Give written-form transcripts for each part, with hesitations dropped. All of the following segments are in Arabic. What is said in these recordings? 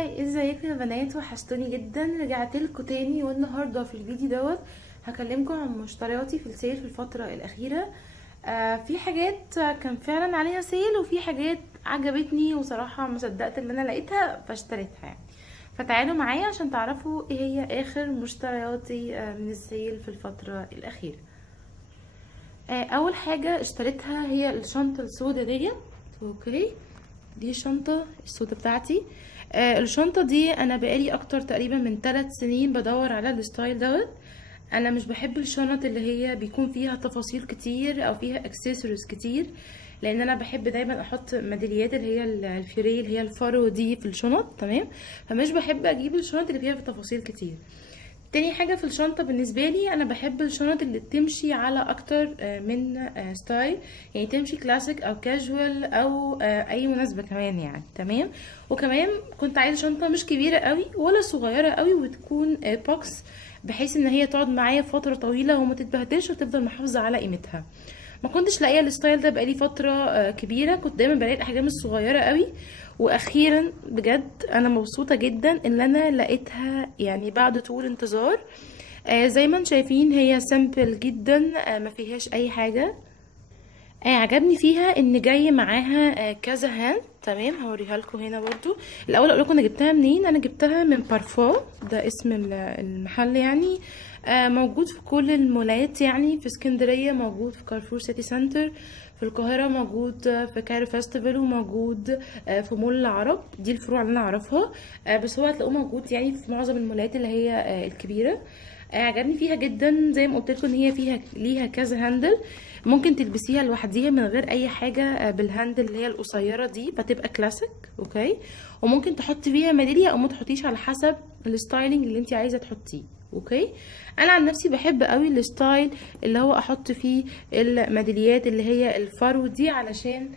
هاي، ازيكم يا بنات؟ وحشتوني جدا. رجعت لكم تاني، والنهارده في الفيديو دوت هكلمكم عن مشترياتي في السيل في الفتره الاخيره. في حاجات كان فعلا عليها سيل، وفي حاجات عجبتني وصراحه ما صدقت ان انا لقيتها فاشتريتها يعني. فتعالوا معايا عشان تعرفوا ايه هي اخر مشترياتي من السيل في الفتره الاخيره. اول حاجه اشتريتها هي الشنطه السوداء ديت. اوكي، دي الشنطه السوداء بتاعتي. الشنطه دي انا بقالي اكتر تقريبا من 3 سنين بدور على الستايل دوت. انا مش بحب الشنط اللي هي بيكون فيها تفاصيل كتير او فيها اكسسوارز كتير، لان انا بحب دايما احط ميداليات اللي هي الفيوري اللي هي الفارو دي في الشنط. تمام، فمش بحب اجيب الشنط اللي فيها تفاصيل كتير. تاني حاجة في الشنطة بالنسبة لي، أنا بحب الشنط اللي تمشي على أكتر من ستايل، يعني تمشي كلاسيك أو كاجوال أو أي مناسبة كمان يعني. تمام، وكمان كنت عايزة شنطة مش كبيرة قوي ولا صغيرة قوي، وتكون بوكس بحيث ان هي تقعد معايا فترة طويلة وما تتبهدلش وتفضل محافظة على قيمتها. ما كنتش لاقيه الستايل ده بقالي فتره كبيره، كنت دايما بلاقي الاحجام الصغيره قوي، واخيرا بجد انا مبسوطه جدا ان انا لقيتها يعني بعد طول انتظار. زي ما انتم شايفين هي سامبل جدا، ما فيهاش اي حاجه. عجبني فيها ان جاي معاها كذا هاند. تمام، هوريها لكم هنا برضو. الاول اقول لكم انا جبتها منين. انا جبتها من بارفو، ده اسم المحل يعني. موجود في كل المولات، يعني في اسكندريه موجود في كارفور سيتي سنتر، في القاهره موجود في كايرو فيستيفال، وموجود في مول العرب. دي الفروع اللي انا اعرفها، بس هو هتلاقوه موجود يعني في معظم المولات اللي هي الكبيره. عجبني فيها جدا، زي ما قلت لكم ان هي ليها كذا هاندل، ممكن تلبسيها لوحديها من غير اي حاجه بالهاندل اللي هي القصيره دي، فتبقى كلاسيك. اوكي، وممكن تحطي فيها ميداليه او ما تحطيش على حسب الستايلنج اللي انت عايزه تحطيه. اوكي، انا عن نفسي بحب قوي الستايل اللي هو احط فيه الميداليات اللي هي الفرو دي، علشان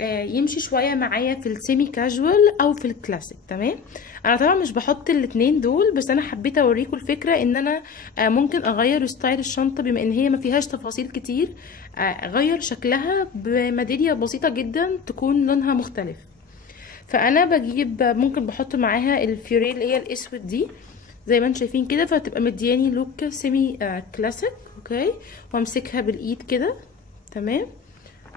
يمشي شويه معايا في السيمي كاجوال او في الكلاسيك. تمام، انا طبعا مش بحط الاتنين دول، بس انا حبيت اوريكم الفكره ان انا ممكن اغير ستايل الشنطه بما ان هي ما فيهاش تفاصيل كتير، اغير شكلها بميداليه بسيطه جدا تكون لونها مختلف. فانا بجيب ممكن بحط معاها الفيوري اللي هي الاسود دي زي ما انتم شايفين كده، فتبقى مدياني لوك سيمي كلاسيك. اوكي، وامسكها بالايد كده. تمام،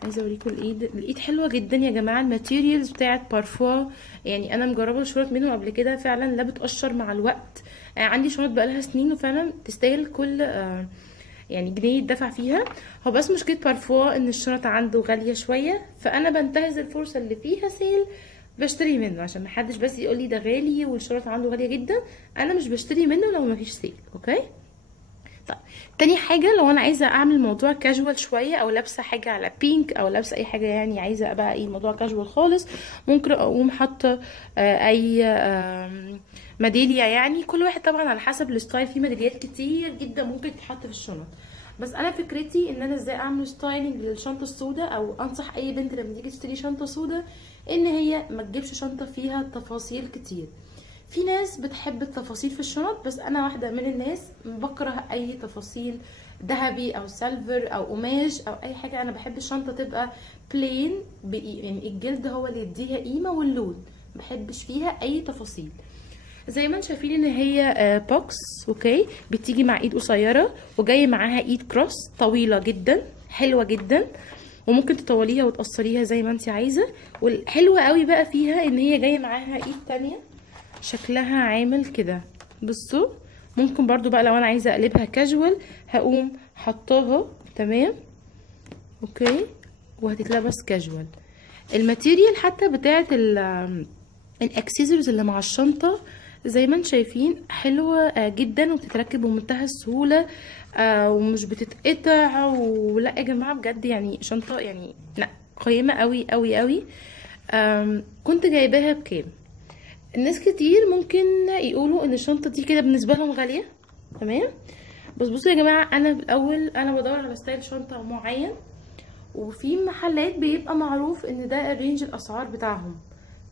عايزه اوريكم الايد حلوه جدا يا جماعه. الماتيريالز بتاعت بارفوا يعني انا مجربه الشنط منهم قبل كده، فعلا لا بتقشر مع الوقت. عندي شنط بقالها سنين وفعلا تستاهل كل يعني جنيه يدفع فيها. هو بس مشكله بارفوا ان الشنط عنده غاليه شويه، فانا بنتهز الفرصه اللي فيها سيل بشتري منه، عشان محدش بس يقول لي ده غالي والشنط عنده غاليه جدا. انا مش بشتري منه لو مفيش سيل. اوكي، طيب تاني حاجه، لو انا عايزه اعمل موضوع كاجوال شويه، او لابسه حاجه على بينك، او لابسه اي حاجه يعني عايزه بقى ايه موضوع كاجوال خالص، ممكن اقوم حاطه اي ميداليه. يعني كل واحد طبعا على حسب الستايل، في ميداليات كتير جدا ممكن تتحط في الشنط، بس انا فكرتي ان انا ازاي اعمل ستايلنج للشنطه السوداء، او انصح اي بنت لما تيجي تشتري شنطه سوداء ان هي ما تجيبش شنطه فيها تفاصيل كتير. في ناس بتحب التفاصيل في الشنط، بس انا واحده من الناس بكره اي تفاصيل ذهبي او سيلفر او قماش او اي حاجه. انا بحب الشنطه تبقى بلين، يعني الجلد هو اللي يديها قيمه، واللون ما بحبش فيها اي تفاصيل. زي ما انتم شايفين ان هي بوكس. اوكي، بتيجي مع ايد قصيره، وجاي معاها ايد كروس طويله جدا حلوه جدا، وممكن تطوليها وتقصريها زي ما انت عايزه. والحلوه قوي بقى فيها ان هي جايه معاها ايد تانية شكلها عامل كده. بصوا، ممكن برضو بقى لو انا عايزه اقلبها كاجوال هقوم حطاها. تمام، اوكي، وهتتلبس كاجوال. الماتيريال حتى بتاعت الاكسسوارز اللي مع الشنطه زي ما انتم شايفين حلوه جدا، وبتتركب بمنتهى السهوله ومش بتتقطع. ولا يا جماعه بجد يعني شنطه يعني لا قيمه قوي قوي قوي. كنت جايباها بكام؟ الناس كتير ممكن يقولوا ان الشنطه دي كده بالنسبه لهم غاليه. تمام، بس بصوا يا جماعه، انا بالاول انا بدور على ستايل شنطه معين، وفي محلات بيبقى معروف ان ده الرينج الاسعار بتاعهم،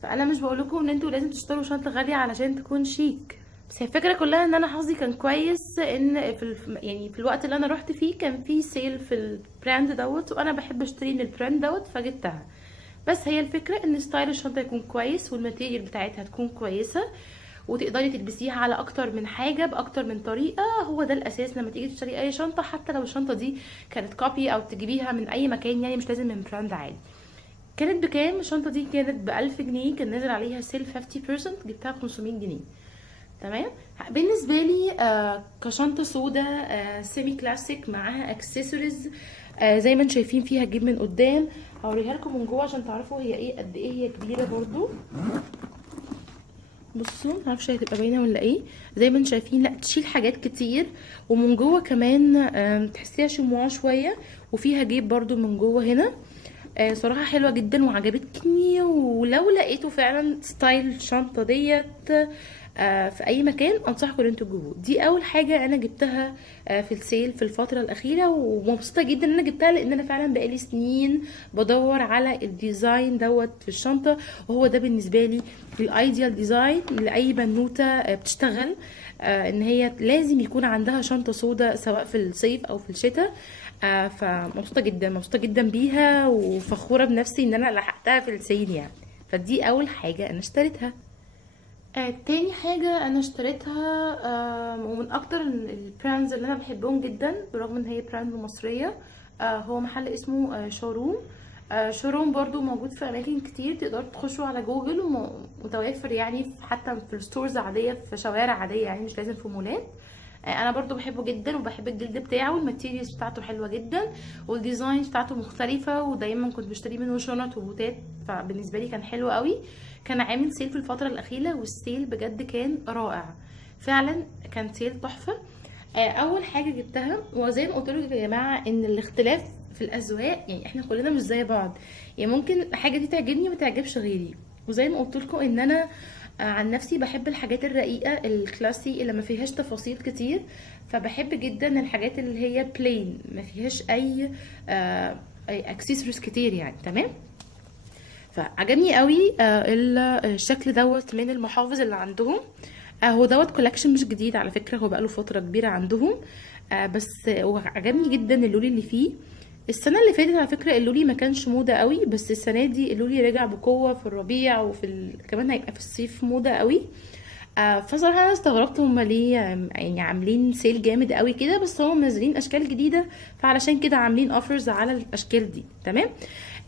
فانا مش بقول لكم ان انتوا لازم تشتروا شنطه غاليه علشان تكون شيك. بس هي الفكره كلها ان انا حظي كان كويس، ان يعني في الوقت اللي انا رحت فيه كان في سيل في البراند دوت، وانا بحب اشتري من البراند دوت فجبتها. بس هي الفكره ان ستايل الشنطه يكون كويس والماتيريال بتاعتها تكون كويسه، وتقدري تلبسيها على اكتر من حاجه باكتر من طريقه. هو ده الاساس لما تيجي تشتري اي شنطه، حتى لو الشنطه دي كانت كوبي او تجيبيها من اي مكان، يعني مش لازم من براند عادي. كانت بكام الشنطه دي؟ كانت ب1000 جنيه، كان نازل عليها سيل 50%، جبتها ب 500 جنيه. تمام. بالنسبه لي كشنطه سودا سيمي كلاسيك معاها اكسسوارز زي ما انتم شايفين، فيها جيب من قدام. هوريها لكم من جوه عشان تعرفوا هي ايه، قد ايه هي كبيره برضو. بصوا معرفش هتبقى باينه ولا ايه. زي ما انتم شايفين، لا تشيل حاجات كتير، ومن جوه كمان تحسيها شموع شويه، وفيها جيب برضو من جوه هنا. صراحه حلوه جدا وعجبتني، ولو لقيتوا فعلا ستايل الشنطه ديت في اي مكان انصحكم ان انتوا تجيبوه. دي اول حاجه انا جبتها في السيل في الفتره الاخيره، ومبسوطه جدا ان انا جبتها، لان انا فعلا بقالي سنين بدور على الديزاين دوت في الشنطه، وهو ده بالنسبه لي الايديال ديزاين لاي بنوته بتشتغل، ان هي لازم يكون عندها شنطه سودا سواء في الصيف او في الشتاء. فمبسوطه جدا، مبسوطه جدا بيها، وفخوره بنفسي ان انا لحقتها في السيل يعني. فدي اول حاجه انا اشتريتها. تاني حاجة انا اشتريتها ومن اكتر البراندز اللي انا بحبهم جدا برغم ان هي براند مصرية، هو محل اسمه شوروم. شوروم برضو موجود في اماكن كتير، تقدروا تخشوا على جوجل، ومتوفر يعني حتى في الستورز عادية، في شوارع عادية يعني، مش لازم في مولات. انا برضو بحبه جدا، وبحب الجلد بتاعه، والماتيريالز بتاعته حلوه جدا، والديزاين بتاعته مختلفه، ودايما كنت بشتري منه شنط وبوتات، فبالنسبه لي كان حلو قوي. كان عامل سيل في الفتره الاخيره، والسيل بجد كان رائع، فعلا كان سيل تحفه. اول حاجه جبتها، وزي ما قلت لكم يا جماعه ان الاختلاف في الاذواق، يعني احنا كلنا مش زي بعض، يعني ممكن حاجه دي تعجبني وما تعجبش غيري. وزي ما قلت لكم ان انا عن نفسي بحب الحاجات الرقيقه الكلاسي اللي ما فيهاش تفاصيل كتير، فبحب جدا الحاجات اللي هي بلين ما فيهاش اي اكسسوارز كتير يعني. تمام. فعجبني قوي الشكل دوت من المحافظ اللي عندهم. هو دوت كولكشن مش جديد على فكره، هو بقاله فتره كبيره عندهم، بس عجبني جدا اللولي اللي فيه. السنه اللي فاتت على فكره اللولي ما كانش موضه قوي، بس السنه دي اللولي رجع بقوه في الربيع، كمان هيبقى في الصيف موضه قوي. فصراحه انا استغربت هما ليه يعني عاملين سيل جامد قوي كده، بس هم منزلين اشكال جديده، فعلشان كده عاملين اوفرز على الاشكال دي. تمام.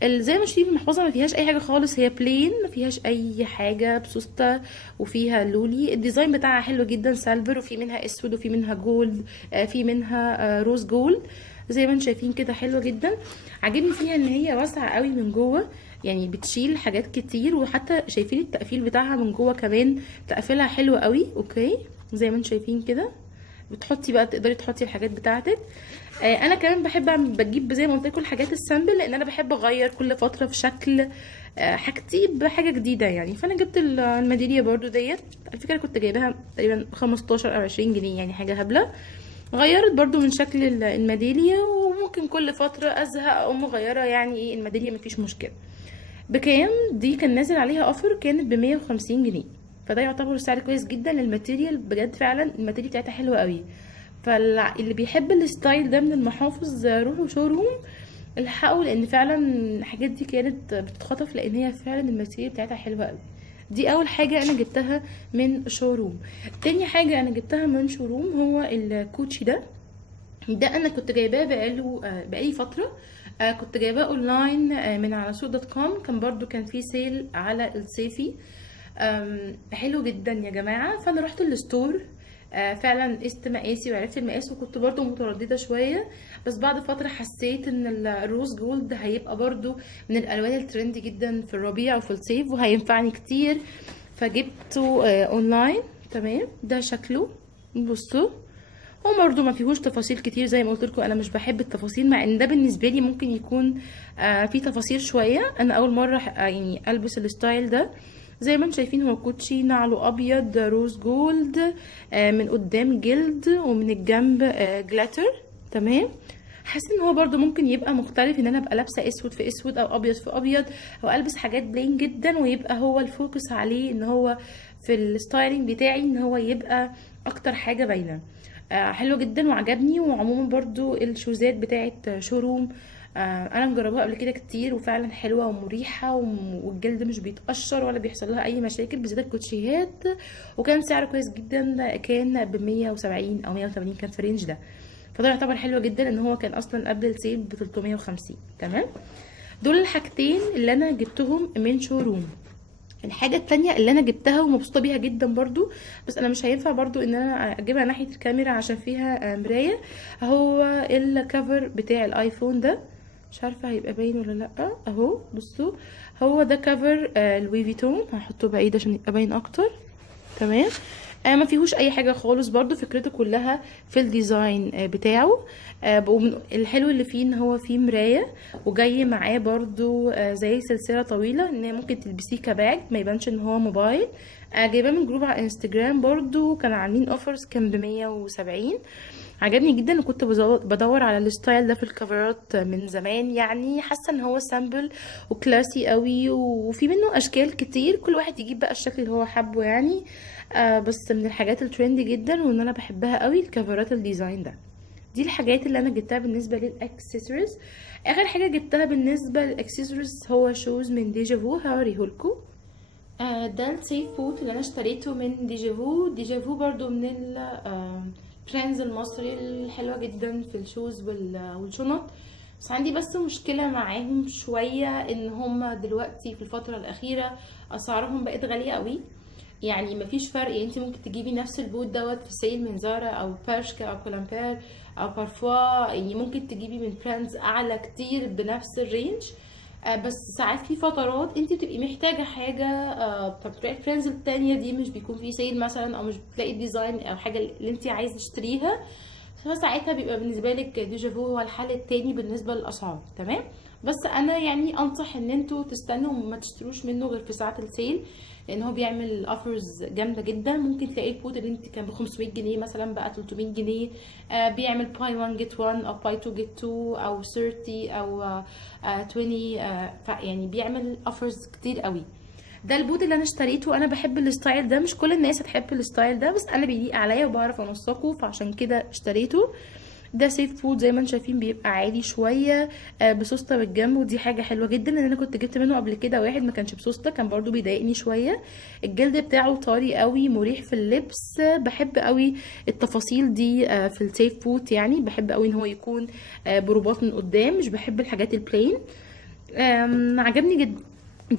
زي ما شايفين المحفظه ما فيهاش اي حاجه خالص، هي بلين ما فيهاش اي حاجه بسوسته، وفيها لولي. الديزاين بتاعها حلو جدا، سيلفر، وفي منها اسود، وفي منها جولد، في منها روز جولد، زي ما انتم شايفين كده، حلوه جدا. عاجبني فيها ان هي واسعه قوي من جوه، يعني بتشيل حاجات كتير، وحتى شايفين التقفيل بتاعها من جوه كمان تقفيلها حلو قوي. اوكي، زي ما انتم شايفين كده، بتحطي بقى، تقدري تحطي الحاجات بتاعتك. انا كمان بجيب زي ما قلت لكم الحاجات السامبل، لان انا بحب اغير كل فتره في شكل حاجتي بحاجه جديده يعني. فانا جبت الميداليه برضو ديت، على فكره كنت جايباها تقريبا 15 او 20 جنيه يعني، حاجه هبله. غيرت برضو من شكل الميداليه، وممكن كل فتره ازهق اقوم مغيره يعني ايه الميداليه، مفيش مشكله. بكام دي؟ كان نازل عليها اوفر، كانت ب 150 جنيه، فده يعتبر سعر كويس جدا للماتيريال، بجد فعلا الماتيريال بتاعتها حلوه قوي. فاللي بيحب الستايل ده من المحافظ روحوا شوروم الحقوا، لان فعلا الحاجات دي كانت بتتخطف، لان هي فعلا الماتيريال بتاعتها حلوه قوي. دي اول حاجه انا جبتها من شوروم. تاني حاجه انا جبتها من شوروم هو الكوتشي ده انا كنت جايباه بقالي فتره، كنت جايباه اونلاين من على سوق دوت كوم، كان برضو كان فيه سيل على الصيفي. حلو جدا يا جماعه. فانا رحت الستور، فعلا قست مقاسي وعرفت المقاس، وكنت برضو متردده شويه، بس بعد فتره حسيت ان الروز جولد هيبقى برضو من الالوان الترندي جدا في الربيع وفي الصيف، وهينفعني كتير، فجبته اونلاين. تمام. ده شكله، بصوا، هو برضو ما فيهوش تفاصيل كتير، زي ما قلت لكم انا مش بحب التفاصيل، مع ان ده بالنسبه لي ممكن يكون فيه تفاصيل شويه. انا اول مره يعني البس الستايل ده. زي ما انتم شايفين هو كوتشي، نعله ابيض روز جولد، من قدام جلد، ومن الجنب جلاتر. تمام. حاسه ان هو برضو ممكن يبقى مختلف، ان انا ابقى لابسه اسود في اسود، او ابيض في ابيض، او البس حاجات بلين جدا، ويبقى هو الفوكس عليه ان هو في الستايلينج بتاعي ان هو يبقى اكتر حاجه باينه. حلو جدا وعجبني. وعموما برضو الشوزات بتاعت شوروم انا مجرباها قبل كده كتير وفعلا حلوه ومريحه والجلد مش بيتقشر ولا بيحصل لها اي مشاكل، بالذات الكوتشيات. وكان سعره كويس جدا، كان ب 170 او 180، كان في الرينج ده. فده يعتبر حلو جدا ان هو كان اصلا قبل السيل ب 350. تمام، دول الحاجتين اللي انا جبتهم من شوروم. الحاجة التانية اللي انا جبتها ومبسوطة بيها جدا برضو، بس انا مش هينفع برضو ان انا اجيبها ناحية الكاميرا عشان فيها مراية، هو الكفر بتاع الايفون ده. مش عارفة هيبقى باين ولا لا، اهو بصوا، هو ده كفر لوي فيتون. هحطه بعيد عشان يبقى باين اكتر. تمام، ما فيهوش اي حاجه خالص، برضو فكرته كلها في الديزاين بتاعه. الحلو اللي فيه ان هو فيه مرايه، وجاي معاه برضو زي سلسله طويله ان ممكن تلبسيه كباج ما يبانش ان هو موبايل. جايباه من جروب على انستجرام، برضو كان عاملين اوفرز، كان ب 170. عجبني جدا، وكنت بدور على الستايل ده في الكفرات من زمان، يعني حاسه ان هو سامبل وكلاسي قوي، وفي منه اشكال كتير، كل واحد يجيب بقى الشكل اللي هو حابه يعني. بس من الحاجات الترندي جدا وان انا بحبها قوي الكفرات الديزاين ده. دي الحاجات اللي انا جبتها بالنسبه للاكسسوارز. اخر حاجه جبتها بالنسبه للاكسسوارز هو شوز من ديجافو، هوريهولكوا. ده السيف فوت اللي انا اشتريته من ديجافو. ديجافو برضو من البراندز المصري الحلوه جدا في الشوز والشنط. بس عندي بس مشكله معاهم شويه، ان هم دلوقتي في الفتره الاخيره اسعارهم بقت غاليه قوي. يعني مفيش فرق، يعني انت ممكن تجيبي نفس البوت دوت في سيل من زارا او بيرشكا او كولامبير او بارفوا، يعني ممكن تجيبي من براندز اعلى كتير بنفس الرينج. بس ساعات في فترات انت بتبقي محتاجه حاجه، بتروحي البراندز التانية دي مش بيكون في سيل مثلا، او مش بتلاقي الديزاين او حاجه اللي انت عايزه تشتريها، فساعتها بيبقى بالنسبه لك ديجافو هو الحل التاني بالنسبه للاسعار. تمام، بس انا يعني انصح ان انتوا تستنوا وما تشتروش منه غير في ساعه السيل، لان هو بيعمل اوفرز جامده جدا. ممكن تلاقي البوت اللي انت كان ب 500 جنيه مثلا بقى 300 جنيه. بيعمل باي 1 جيت 1 او باي 2 جيت 2 او 30 او 20. يعني بيعمل اوفرز كتير قوي. ده البوت اللي انا اشتريته. انا بحب الستايل ده، مش كل الناس هتحب الستايل ده، بس انا بيليق عليا وبعرف انسقه، فعشان كده اشتريته. ده سيف فود زي ما انتم شايفين، بيبقى عادي شويه بسوسته بالجنب، ودي حاجه حلوه جدا لان انا كنت جبت منه قبل كده واحد ما كانش بسوسته، كان برضو بيضايقني شويه. الجلد بتاعه طري قوي، مريح في اللبس. بحب قوي التفاصيل دي في السيف فود، يعني بحب قوي ان هو يكون برباط من قدام، مش بحب الحاجات البلين. عجبني جدا.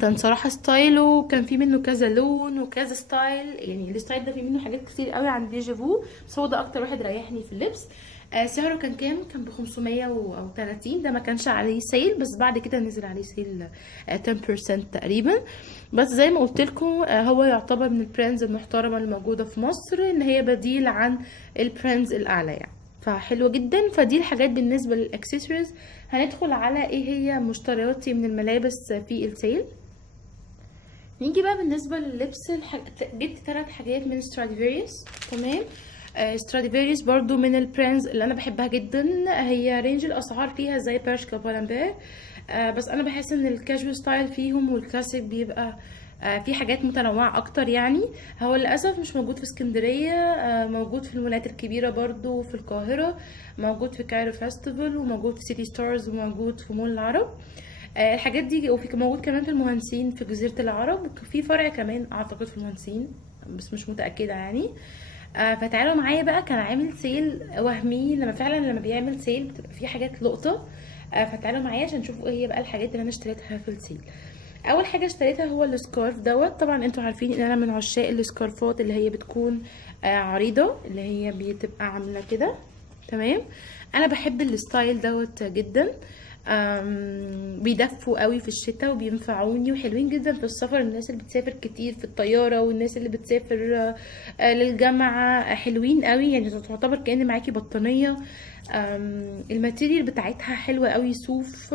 كان صراحة ستايله كان في منه كذا لون وكذا ستايل، يعني الستايل ده في منه حاجات كتير قوي عن ديجافو، بس هو ده اكتر واحد ريحني في اللبس. سعره كان كام؟ كان ب 530. ده ما كانش عليه سيل، بس بعد كده نزل عليه سيل 10% تقريبا. بس زي ما قلت لكم هو يعتبر من البراندز المحترمة اللي موجودة في مصر، ان هي بديل عن البراندز الاعلى يعني، فحلوة جدا. فدي الحاجات بالنسبة للاكسسوارز. هندخل على ايه هي مشترياتي من الملابس في السيل. نيجي بقى بالنسبة لللبس. جبت 3 حاجات من ستراديفيريوس. تمام، ستراديفيريوس برضو من البراندز اللي انا بحبها جدا. هي رينج الاسعار فيها زي بيرشكا بولامبير، بس انا بحس ان الكاجوال ستايل فيهم والكلاسيك بيبقى في حاجات متنوعة اكتر يعني. هو للاسف مش موجود في اسكندرية، موجود في المولات الكبيرة برضو في القاهرة، موجود في كايرو فيستيفال، وموجود في سيتي ستارز، وموجود في مول العرب. الحاجات دي، وفي موجود كمان في المهندسين في جزيرة العرب، وفي فرع كمان اعتقد في المهندسين بس مش متأكدة يعني. فتعالوا معايا بقى. كان عامل سيل وهمي، لما بيعمل سيل بتبقى في حاجات لقطة. فتعالوا معايا عشان نشوفوا ايه هي بقى الحاجات اللي انا اشتريتها في السيل. اول حاجه اشتريتها هو السكارف دوت. طبعا انتوا عارفين ان انا من عشاق السكارفات اللي هي بتكون عريضه، اللي هي بتبقى عامله كده. تمام، انا بحب الستايل دوت جدا. بيدفوا قوي في الشتاء وبينفعوني، وحلوين جدا في السفر. الناس اللي بتسافر كتير في الطياره، والناس اللي بتسافر للجامعه، حلوين قوي يعني، تعتبر كأن معاكي بطانيه. الماتيريال بتاعتها حلوه قوي، صوف.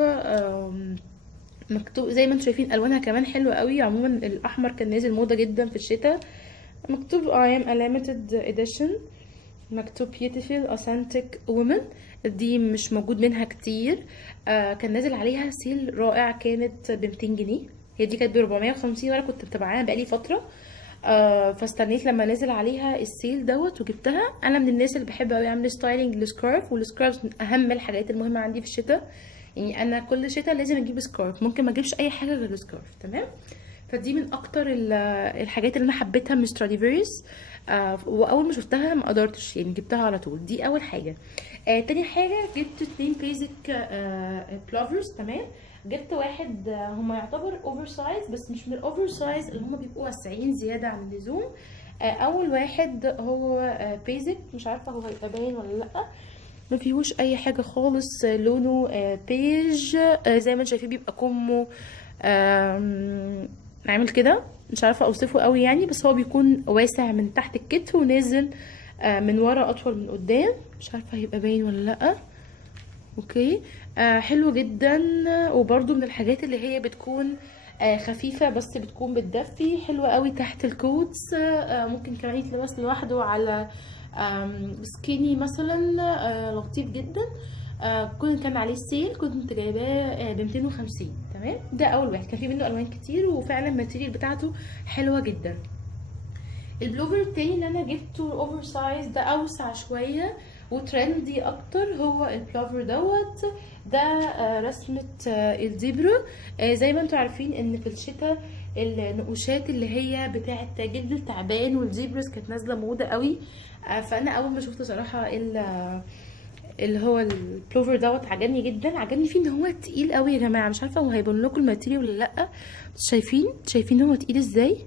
مكتوب زي ما انتم شايفين الوانها كمان حلوه قوي. عموما الاحمر كان نازل موضه جدا في الشتاء. مكتوب I am a limited edition، مكتوب beautiful authentic woman. دي مش موجود منها كتير. كان نازل عليها سيل رائع، كانت ب 200 جنيه. هي دي كانت ب 450 وانا كنت متابعاها بقالي فتره. فاستنيت لما نزل عليها السيل دوت وجبتها. انا من الناس اللي بحب قوي اعمل ستايلنج للسكارف، والسكارف من اهم الحاجات المهمه عندي في الشتاء. يعني انا كل شتاء لازم اجيب سكارف، ممكن ما اجيبش اي حاجه غير سكارف. تمام. فدي من اكتر الحاجات اللي انا حبيتها من ستراديفيريز. واول ما شفتها ما قدرتش يعني جبتها على طول. دي اول حاجه. تاني حاجه جبت 2 بيزك بلوفرز. تمام. جبت واحد هما يعتبر اوفر سايز، بس مش من الاوفر سايز اللي هما بيبقوا واسعين زياده عن اللزوم. اول واحد هو بيزك، مش عارفه هو هيبقى باين ولا لا، ما فيهوش اي حاجه خالص. لونه بيج. زي ما انتم شايفين بيبقى كمه عامل كده، مش عارفه اوصفه قوي يعني، بس هو بيكون واسع من تحت الكتف ونازل من ورا اطول من قدام. مش عارفه هيبقى باين ولا لا. اوكي. حلو جدا. وبرده من الحاجات اللي هي بتكون خفيفه بس بتكون بتدفي، حلوه قوي تحت الكوتس. ممكن كمان يتلبس لوحده على سكيني مثلا. لطيف جدا. كان عليه السيل، كنت جايباه ب 250. تمام. ده اول واحد، كان فيه منه الوان كتير وفعلا الماتيريال بتاعته حلوه جدا. البلوفر التاني اللي انا جبته اوفر سايز، ده اوسع شويه وترندي اكتر، هو البلوفر دوت. ده رسمه الزيبرا. زي ما انتم عارفين ان في الشتاء النقوشات اللي هي بتاعه جلد التعبان والزيبرس كانت نازله موضه قوي. فانا اول ما شفت صراحه اللي هو البلوفر دوت عجبني جدا. عجبني فيه ان هو تقيل قوي يا جماعه، مش عارفه هو هيبان لكم الماتيريال ولا لا، بس شايفين هو تقيل ازاي.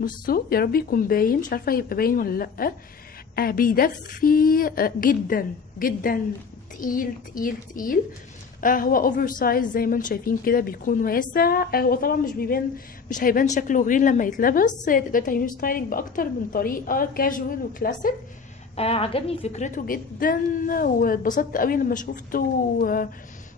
بصوا يا رب يكون باين، مش عارفه هيبقى باين ولا لا. بيدفي جدا جدا، تقيل تقيل تقيل. هو اوفر سايز زي ما انتم شايفين كده، بيكون واسع. هو طبعا مش هيبان شكله غير لما يتلبس. تقدري تعملي ستايلنج باكتر من طريقه، كاجوال وكلاسيك. عجبني فكرته جدا واتبسطت قوي لما شفته.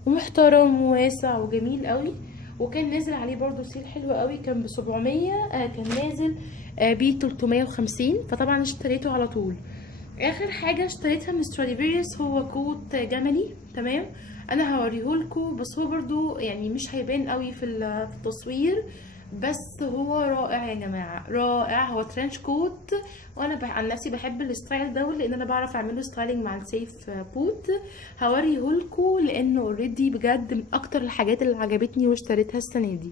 ومحترم وواسع وجميل قوي. وكان نازل عليه برضو سيل حلو قوي، كان ب 700. كان نازل ب 350، فطبعا اشتريته على طول. اخر حاجه اشتريتها من ستراديفيريس هو كوت جملي. تمام. انا هوريهولكوا، بس هو برضو يعني مش هيبان قوي في التصوير، بس هو رائع يا جماعه، رائع. هو ترنش كوت، وانا عن نفسي بحب الستايل ده لان انا بعرف اعمله ستايلنج مع السيف بوت. هوريهولكوا لانه اوريدي بجد من اكتر الحاجات اللي عجبتني واشتريتها السنه دي.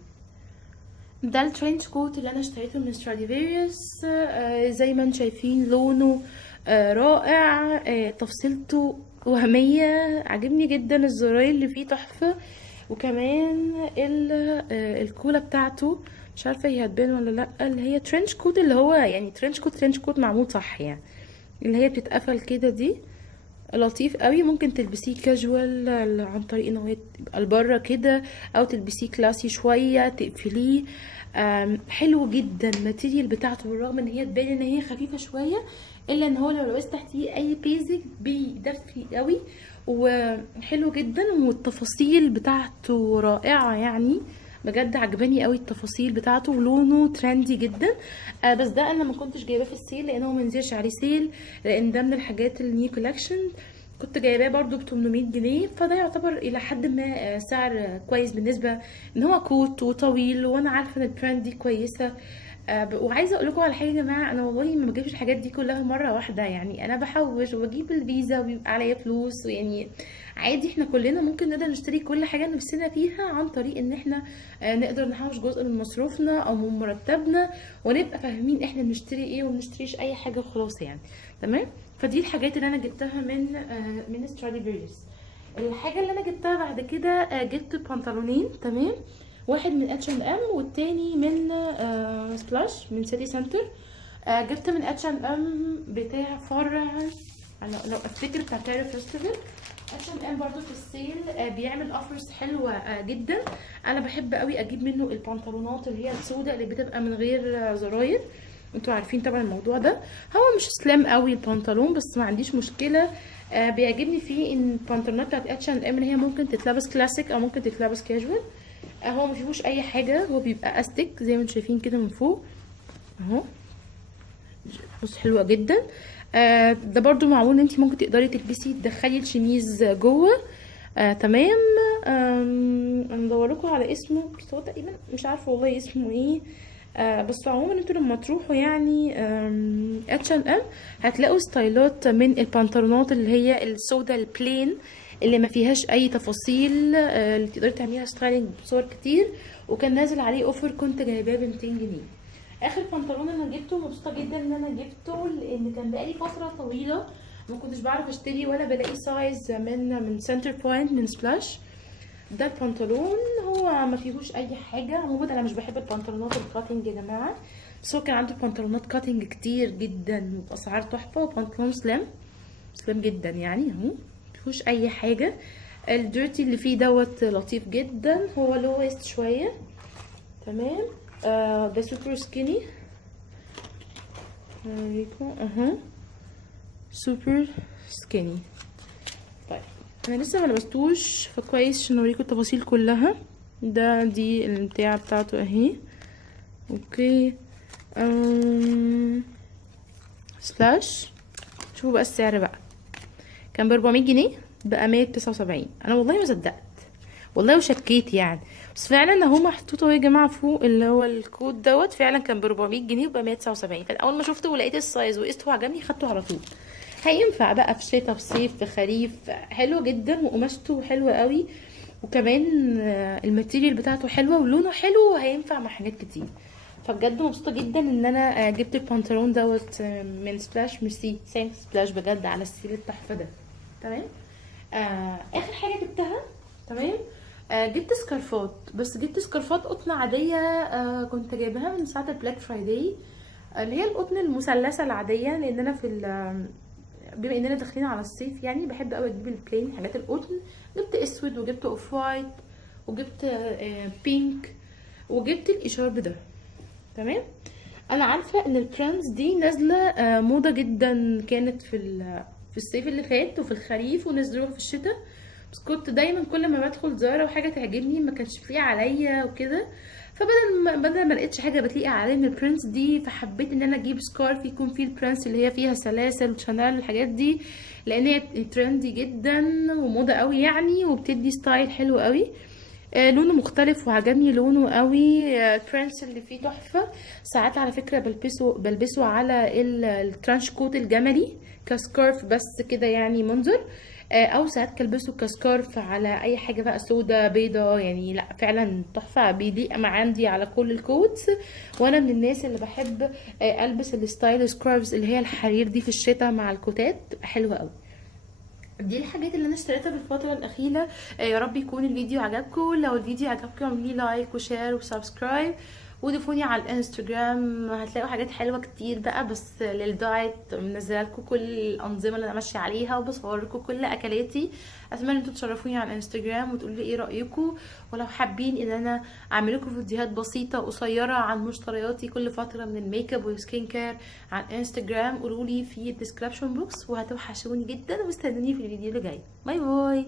ده الترنش كوت اللي انا اشتريته من ستراديفيريس. زي ما انتم شايفين لونه رائع. تفصيلته وهميه، عجبني جدا. الزراير اللي فيه تحفه، وكمان الكولا بتاعته مش عارفه هي هتبان ولا لا، اللي هي ترنش كوت، اللي هو يعني ترنش كوت معمول صح يعني، اللي هي بتتقفل كده. دي لطيف قوي. ممكن تلبسيه كاجوال عن طريق ان هو يبقى لبره كده، او تلبسيه كلاسي شويه تقفليه. حلو جدا. الماتيريال بتاعته بالرغم ان هي تبان ان هي خفيفه شويه، الا ان هو لو لبست تحتيه اي بيزك بيدفي قوي وحلو جدا. والتفاصيل بتاعته رائعه يعني، بجد عجباني قوي التفاصيل بتاعته، ولونه ترندي جدا. بس ده انا ما كنتش جايباه في السيل لان هو منزلش عليه سيل، لان ده من الحاجات النيو كولكشن. كنت جايباه برضو ب 800 جنيه، فده يعتبر الى حد ما سعر كويس بالنسبه ان هو كوت وطويل، وانا عارفه ان البراند دي كويسه. وعايزه اقول لكم على حاجه يا جماعه، انا والله ما بجيبش الحاجات دي كلها مره واحده يعني، انا بحوش وبجيب الفيزا وبيبقى عليا فلوس، ويعني عادي احنا كلنا ممكن نقدر نشتري كل حاجه نفسنا فيها عن طريق ان احنا نقدر نحوش جزء من مصروفنا او من مرتبنا، ونبقى فاهمين احنا بنشتري ايه ومنشتريش اي حاجه وخلاص يعني. تمام. فدي الحاجات اللي انا جبتها من ستراديفيريس. الحاجه اللي انا جبتها بعد كده جبت بنطلونين. تمام. واحد من H&M والتاني من سبلاش من سيتي سنتر. جبت من H&M بتاع فرع، لو افتكر بتاع كايرو فيستيفال. H&M برضو في السيل بيعمل اوفرز حلوه جدا. انا بحب قوي اجيب منه البنطلونات اللي هي السوداء اللي بتبقى من غير زراير، انتوا عارفين طبعا الموضوع ده. هو مش سلام قوي البنطلون، بس ما عنديش مشكله. بيعجبني فيه ان البنطلونات بتاعت H&M ان هي ممكن تتلبس كلاسيك او ممكن تتلبس كاجوال. هو ما فيهوش اي حاجه، هو بيبقى استيك زي ما انتم شايفين كده من فوق اهو. بص حلوه جدا. ده برضو معمول انت ممكن تقدري تلبسي تدخلي الشميز جوه. تمام. انا بدور لكم على اسمه، بس هو تقريبا مش عارفه والله اسمه ايه. بس عموما انتوا لما تروحوا يعني H&M هتلاقوا ستايلات من البنطلونات اللي هي السودا البلين اللي ما فيهاش اي تفاصيل، اللي تقدري تعمليها ستايلنج بصور كتير. وكان نازل عليه اوفر كنت جايباه ب 200 جنيه. اخر بنطلون انا جبته مبسوطه جدا ان انا جبته، لان كان بقالي فتره طويله ما كنتش بعرف اشتري ولا بلاقي سايز من سنتر بوينت من سبلاش. ده البنطلون هو ما فيهوش اي حاجه. عموما انا مش بحب البنطلونات الكاتنج يا جماعه، بس هو كان عنده بنطلونات كاتنج كتير جدا باسعار تحفه، وبنطلون سليم جدا يعني اهو مفيهوش اي حاجه. الديرتي اللي فيه دوت لطيف جدا، هو لو ويست شويه تمام. ده سوبر سكيني اوريكم اهو سوبر سكيني. طيب انا لسه ما لبستوش فكويس عشان اوريكم التفاصيل كلها. دي البتاعه بتاعته اهي اوكي. سلاش. شوفوا بقى السعر بقى، كان ب 400 جنيه بقى 179. انا والله ما صدقت والله وشكيت يعني، بس فعلا اهو محطوط اهو يا جماعه فوق اللي هو الكود دوت، فعلا كان ب 400 جنيه وبقى 179. فاول ما شفته ولقيت السايز وقسته وعجبني خدته على طول. هينفع بقى في شتاء في صيف في خريف، حلو جدا وقماشته حلوه قوي، وكمان الماتيريال بتاعته حلوه ولونه حلو وهينفع مع حاجات كتير. فبجد مبسوطه جدا ان انا جبت البنطلون دوت من سبلاش. ميرسي ثانكس سبلاش بجد على السيل التحفه ده. تمام. اخر حاجه جبتها تمام. جبت سكارفات، بس جبت سكارفات قطن عاديه. كنت جايباها من ساعه البلاك فرايداي، اللي هي القطن المثلثه العاديه، لان انا بما اننا داخلين على الصيف يعني بحب قوي اجيب البلين حاجات القطن. جبت اسود وجبت اوف وايت وجبت بينك وجبت الاشارب ده تمام. انا عارفه ان البراندز دي نازله موضه جدا، كانت في الصيف اللي فات وفي الخريف ونزلوها في الشتاء، بس كنت دايما كل ما بدخل زارا وحاجه تعجبني ما كانش بتليق عليا وكده، بدل ما لقيتش حاجه بتليق عليا من البرنتس دي، فحبيت ان انا اجيب سكارف يكون فيه البرنتس اللي هي فيها سلاسل شانيل الحاجات دي، لان هي ترندي جدا وموضه قوي يعني، وبتدي ستايل حلو قوي. لونه مختلف وعجبني لونه قوي. البرنتس اللي فيه تحفه. ساعات على فكره بلبسه على الترانش كوت الجملي كسكارف بس كده يعني منظر، او ساعات كلبسه كسكارف على اي حاجه بقى سودا بيضه يعني. لا فعلا تحفه بيليق مع عندي على كل الكوتس، وانا من الناس اللي بحب البس الستايل سكارفز اللي هي الحرير دي في الشتاء مع الكوتات، تبقى حلوه قوي. دي الحاجات اللي انا اشتريتها في الفتره الاخيره. يا رب يكون الفيديو عجبكم. لو الفيديو عجبكم اعملوا لي لايك وشير وسبسكرايب، وضيفوني على الانستجرام هتلاقوا حاجات حلوه كتير بقى بس للدايت. منزله لكم كل الانظمه اللي انا ماشيه عليها وبصور لكم كل اكلاتي. اتمنى انتوا تشرفوني على الانستجرام وتقولوا لي ايه رايكم، ولو حابين ان انا اعمل لكم فيديوهات بسيطه قصيره عن مشترياتي كل فتره من الميك اب والسكين كير على الانستجرام قولوا لي في الديسكربشن بوكس، وهتوحشوني جدا واستنوني في الفيديو اللي جاي. باي باي.